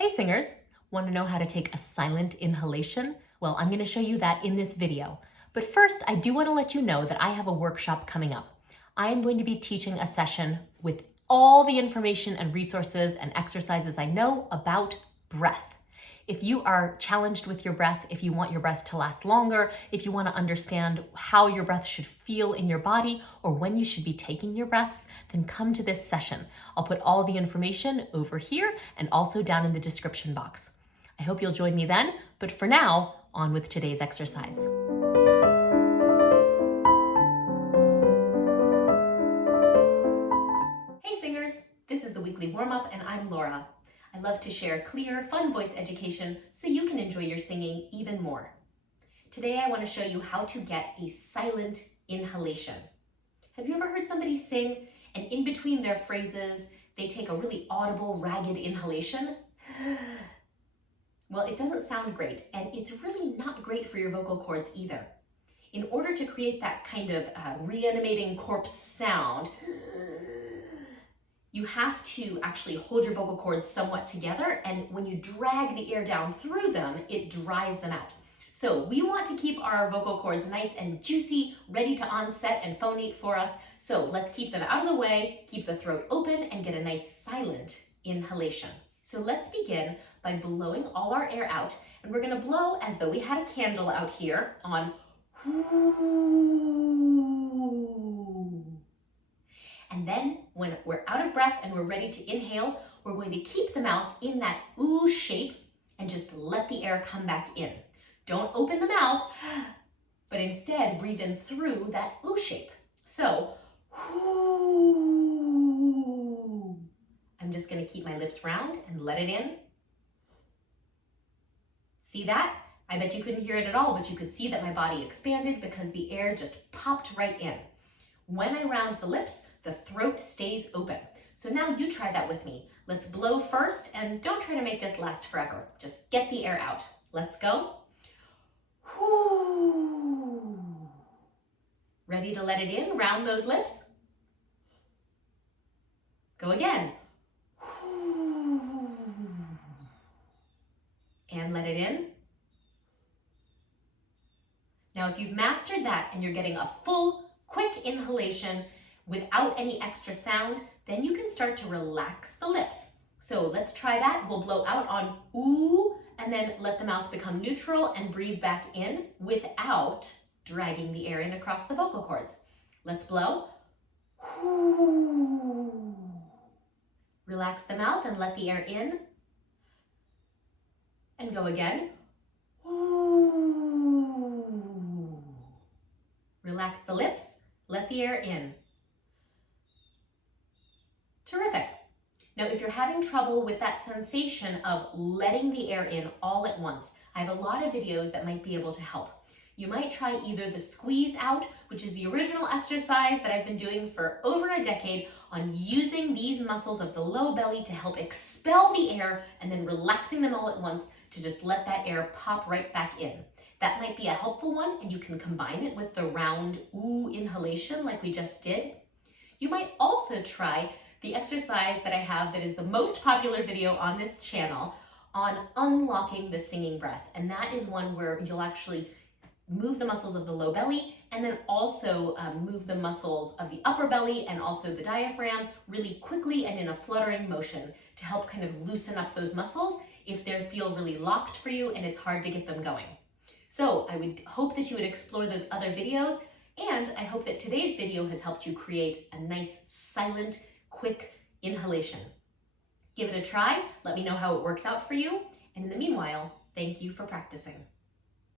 Hey singers, want to know how to take a silent inhalation? Well, I'm going to show you that in this video. But first, I do want to let you know that I have a workshop coming up. I am going to be teaching a session with all the information and resources and exercises I know about breath. If you are challenged with your breath, if you want your breath to last longer, if you want to understand how your breath should feel in your body or when you should be taking your breaths, then come to this session. I'll put all the information over here and also down in the description box. I hope you'll join me then, but for now, on with today's exercise. Hey singers, this is the weekly warm-up and I'm Laura. I love to share clear, fun voice education so you can enjoy your singing even more. Today I want to show you how to get a silent inhalation. Have you ever heard somebody sing and in between their phrases they take a really audible, ragged inhalation? Well, it doesn't sound great, and it's really not great for your vocal cords either. In order to create that kind of reanimating corpse sound, you have to actually hold your vocal cords somewhat together, and when you drag the air down through them, it dries them out. So we want to keep our vocal cords nice and juicy, ready to onset and phonate for us. So let's keep them out of the way, keep the throat open, and get a nice silent inhalation. So let's begin by blowing all our air out, and we're gonna blow as though we had a candle out here on and then when we're out of breath and we're ready to inhale, we're going to keep the mouth in that ooh shape and just let the air come back in. Don't open the mouth, but instead breathe in through that ooh shape. So, I'm just going to keep my lips round and let it in. See that? I bet you couldn't hear it at all, but you could see that my body expanded because the air just popped right in. When I round the lips, the throat stays open. So now you try that with me. Let's blow first, and don't try to make this last forever. Just get the air out. Let's go. Ready to let it in? Round those lips. Go again. And let it in. Now, if you've mastered that and you're getting a full, quick inhalation without any extra sound, then you can start to relax the lips. So let's try that. We'll blow out on ooh, and then let the mouth become neutral and breathe back in without dragging the air in across the vocal cords. Let's blow. Relax the mouth and let the air in. And go again. Relax the lips, let the air in. Terrific. Now, if you're having trouble with that sensation of letting the air in all at once, I have a lot of videos that might be able to help. You might try either the squeeze out, which is the original exercise that I've been doing for over a decade on using these muscles of the low belly to help expel the air and then relaxing them all at once to just let that air pop right back in. That might be a helpful one, and you can combine it with the round ooh inhalation like we just did. You might also try the exercise that I have that is the most popular video on this channel on unlocking the singing breath. And that is one where you'll actually move the muscles of the low belly and then also move the muscles of the upper belly and also the diaphragm really quickly and in a fluttering motion to help kind of loosen up those muscles if they feel really locked for you and it's hard to get them going. So I would hope that you would explore those other videos, and I hope that today's video has helped you create a nice, silent, quick inhalation. Give it a try, let me know how it works out for you, and in the meanwhile, thank you for practicing.